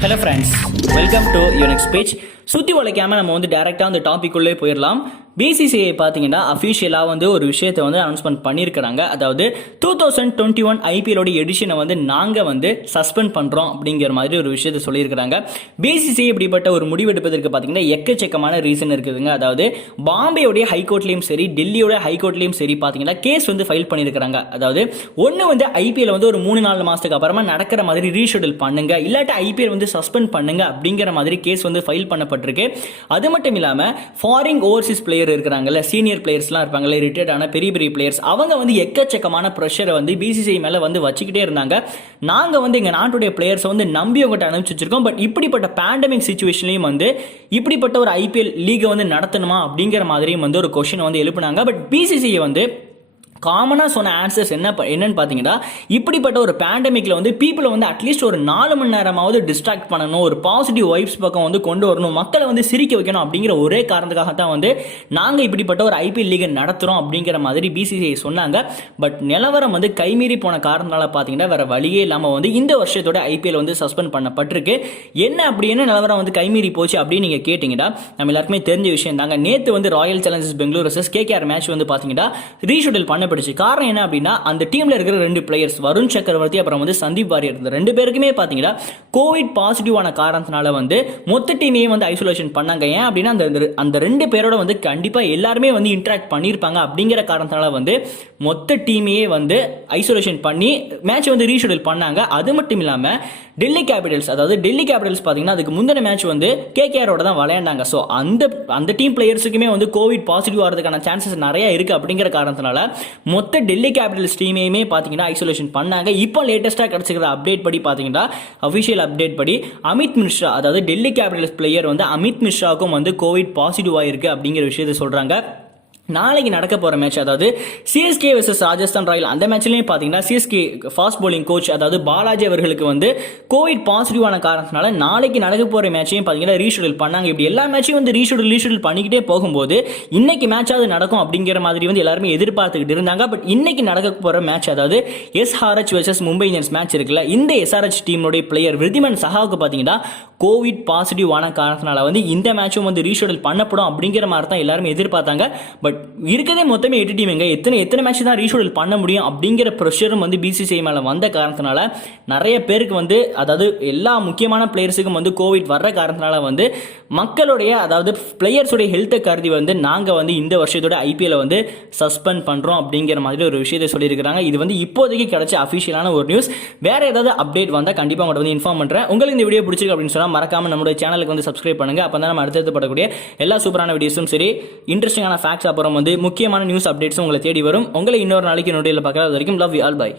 Hello friends, welcome to your next page. சுற்றி உழைக்காமல் நம்ம வந்து டேரெக்டாக அந்த டாபிக்குள்ளே போயிடலாம். பிசிசிஐ பார்த்தீங்கன்னா அஃபிஷியலாக வந்து ஒரு விஷயத்தை வந்து அனௌன்ஸ்மெண்ட் பண்ணியிருக்கிறாங்க. அதாவது 2021 ஐபிஎலோட எடிஷனை வந்து நாங்கள் வந்து சஸ்பெண்ட் பண்ணுறோம் அப்படிங்கிற மாதிரி ஒரு விஷயத்தை சொல்லியிருக்கிறாங்க. பிசிசிஐ இப்படிப்பட்ட ஒரு முடிவெடுப்பதற்கு பார்த்தீங்கன்னா எக்கச்சக்கமான ரீசன் இருக்குதுங்க. அதாவது பாம்பேயோடைய ஹைகோர்ட்லேயும் சரி, டெல்லியோட ஹைகோர்ட்லேயும் சரி பார்த்தீங்கன்னா கேஸ் வந்து ஃபைல் பண்ணியிருக்கிறாங்க. அதாவது ஒன்று வந்து ஐபிஎல் வந்து ஒரு 3-4 மாதத்துக்கு அப்புறமா நடக்கிற மாதிரி ரீஷெடியூல் பண்ணுங்க, இல்லாட்டி ஐபிஎல் வந்து சஸ்பெண்ட் பண்ணுங்க அப்படிங்கிற மாதிரி கேஸ் வந்து ஃபைல் பண்ணப்பட்டிருக்கு. அது மட்டும் இல்லாமல் ஃபாரின் ஓவர்சீஸ் பிளேயர் இருக்கிறாங்கல்ல, சீனியர் பிளேயர்ஸ்லாம் இருப்பாங்கல்ல, ரிட்டையர்ட் ஆன பெரிய பெரிய பிளேயர்ஸ், அவங்க வந்து எக்கச்சக்கமான ப்ரெஷரை வந்து பிசிசிஐ மேலே வந்து வச்சுக்கிட்டே இருந்தாங்க. நாங்கள் வந்து எங்கள் நாட்டுடைய பிளேயர்ஸை வந்து நம்பி உங்கள்கிட்ட அனுப்பிச்சு வச்சிருக்கோம். பட் இப்படிப்பட்ட பேண்டமிக் சுச்சுவேஷன்லையும் வந்து இப்படிப்பட்ட ஒரு ஐபிஎல் லீகை வந்து நடத்தணுமா அப்படிங்கிற மாதிரியும் வந்து ஒரு கொஸ்டின் வந்து எழுப்புனாங்க. பட் பிசிசிஐ வந்து காமனாக சொன்ன ஆன்சர்ஸ் என்னன்னு பார்த்தீங்கன்னா, இப்படிப்பட்ட ஒரு பேண்டமிக்கில் வந்து பீப்புளை வந்து அட்லீஸ்ட் ஒரு 4 மணி நேரமாவது டிஸ்ட்ராக்ட் பண்ணணும், ஒரு பாசிட்டிவ் வைப்ஸ் பக்கம் வந்து கொண்டு வரணும், மக்களை வந்து சிரிக்க வைக்கணும் அப்படிங்கிற ஒரே காரணத்துக்காக தான் வந்து நாங்கள் இப்படிப்பட்ட ஒரு ஐபிஎல் லீகை நடத்துகிறோம் அப்படிங்கிற மாதிரி பிசிசிஐ சொன்னாங்க. பட் நிலவரம் வந்து கைமீறி போன காரணத்தால் பார்த்தீங்கன்னா வேற வழியே இல்லாமல் வந்து இந்த வருஷத்தோட ஐபிஎல் வந்து சஸ்பெண்ட் பண்ணப்பட்டிருக்கு. என்ன நிலவரம் வந்து கைமீறி போச்சு அப்படின்னு நீங்கள் கேட்டிங்கன்னா, நம்ம எல்லாருக்குமே தெரிஞ்ச விஷயம் தாங்க. நேற்று வந்து Royal Challengers Bangalore vs KKR match வந்து பார்த்தீங்கன்னா ரீஷெடியூல் பண்ண காரணம் என்ன அப்படின்னா, அந்த டீம்ல இருக்கிற 2 பிளேயர்ஸ் வருண் சக்கரவர்த்தி அப்புறம் வந்து சந்தீப் வாரியர், இந்த 2 பேருக்குமே பாத்தீங்கன்னா கோவிட் பாசிட்டிவ் ஆன காரணத்தினால வந்து மொத்த டீமையும் வந்து ஐசோலேஷன் பண்ணாங்க. ஏன் அப்படின்னா அந்த 2 பேரோட வந்து கண்டிப்பா எல்லாருமே வந்து இன்டராக்ட் பண்ணிருப்பாங்க அப்படிங்கிற காரணத்தினால வந்து மொத்த டீமையே வந்து ஐசோலேஷன் பண்ணி மேட்ச் வந்து ரீஷெடியூல் பண்ணாங்க. அது மட்டும் இல்லாம டெல்லி கேபிட்டல்ஸ் பாத்தீங்கன்னா அதுக்கு முந்தின மேட்ச் வந்து கேகேஆரோட தான் விளையாண்டாங்க. ஸோ அந்த டீம் பிளேயர்ஸுக்குமே வந்து கோவிட் பாசிட்டிவ் ஆகிறதுக்கான சான்சஸ் நிறைய இருக்கு அப்படிங்கிற காரணத்தினால மொத்த டெல்லி கேபிட்டல்ஸ் டீமையுமே பார்த்தீங்கன்னா ஐசோலேஷன் பண்ணாங்க. இப்போ லேட்டஸ்ட்டாக கிடைச்சிக்கிற அப்டேட் படி பார்த்தீங்கன்னா, அஃபிஷியல் அப்டேட் படி அமித் மிஸ்ரா, அதாவது டெல்லி கேபிட்டல்ஸ் பிளேயர் வந்து அமித் மிஸ்ராவுக்கும் வந்து கோவிட் பாசிட்டிவ் ஆயிருக்கு அப்படிங்கிற விஷயத்தை சொல்றாங்க. நாளைக்கு நடக்க போற மேட்ச், அதாவது சிஎஸ்கே vs ராஜஸ்தான் ராயல், அந்த மேட்ச்லயும் பாத்தீங்கன்னா சிஎஸ்கே ஃபாஸ்ட் பவுலிங் கோச் அதாவது பாலாஜி அவர்களுக்கு வந்து கோவிட் பாசிட்டிவ் ஆன காரணத்தினால நாளைக்கு நடக்க போற மேட்சையும் பாத்தீங்கன்னா ரீஷெடியூல் பண்ணாங்க. இப்படி எல்லா மேட்சையும் வந்து ரீஷெடியூல் பண்ணிக்கிட்டே போகும்போது இன்னைக்கு மேட்சாவது நடக்கும் அப்படிங்கிற மாதிரி வந்து எல்லாருமே எதிர்பார்த்துக்கிட்டு இருந்தாங்க. பட் இன்னைக்கு நடக்க போற மேட்ச், அதாவது SRH vs Mumbai Indians match இருக்குல்ல, இந்த எஸ்ஆர்எச் டீமுடைய பிளேயர் விருதிமன் சஹாவுக்கு பாத்தீங்கன்னா கோவிட் பாசிட்டிவ் ஆன காரணத்தினால வந்து இந்த மேட்சும் வந்து ரீஷெடியூல் பண்ணப்படும் அப்படிங்கிற மாதிரி தான் எல்லாருமே எதிர்பார்த்தாங்க. பட் இருக்கதே மொத்தமே 8 டீமுங்க, எத்தனை மேட்ச் தான் ரீஷெடியூல் பண்ண முடியும் அப்படிங்கிற ப்ரெஷரும் வந்து பிசிசிஐ மேல வந்த காரணத்தினால நிறைய பேருக்கு வந்து, அதாவது எல்லா முக்கியமான பிளேயர்ஸுக்கும் வந்து கோவிட் வர்ற காரணத்தினால வந்து மக்களுடைய, அதாவது பிளேயர்ஸோடைய ஹெல்த்தை கருதி வந்து நாங்க வந்து இந்த வருஷத்தோட ஐபிஎல் வந்து சஸ்பெண்ட் பண்றோம் அப்படிங்கிற மாதிரி ஒரு விஷயத்தை சொல்லியிருக்காங்க. இது வந்து இப்போதைக்கு கிடைச்ச அபிஷியலான ஒரு நியூஸ். வேற ஏதாவது அப்டேட் வந்தா கண்டிப்பா உங்கள்கிட்ட வந்து இன்ஃபார்ம் பண்றேன். உங்களுக்கு இந்த வீடியோ பிடிச்சிருக்கு அப்படின்னு சொன்னா மறக்காம நம்மளுடைய சேனலுக்கு வந்து சப்ஸ்கிரைப் பண்ணுங்க. அப்பதான் நம்ம அடுத்தடுத்து படக்கூடிய எல்லா சூப்பரான வீடியோஸும் சரி, இன்ட்ரெஸ்டிங்கான ஃபேக்ட்ஸ் அப்புறம் வந்து முக்கியமான நியூஸ் அப்டேட்ஸும் உங்களை தேடி வரும். உங்களை இன்னொரு நாளைக்கு நோட்டியில் பார்க்கலாம். அது வரைக்கும் லவ் யூ ஆல், பை.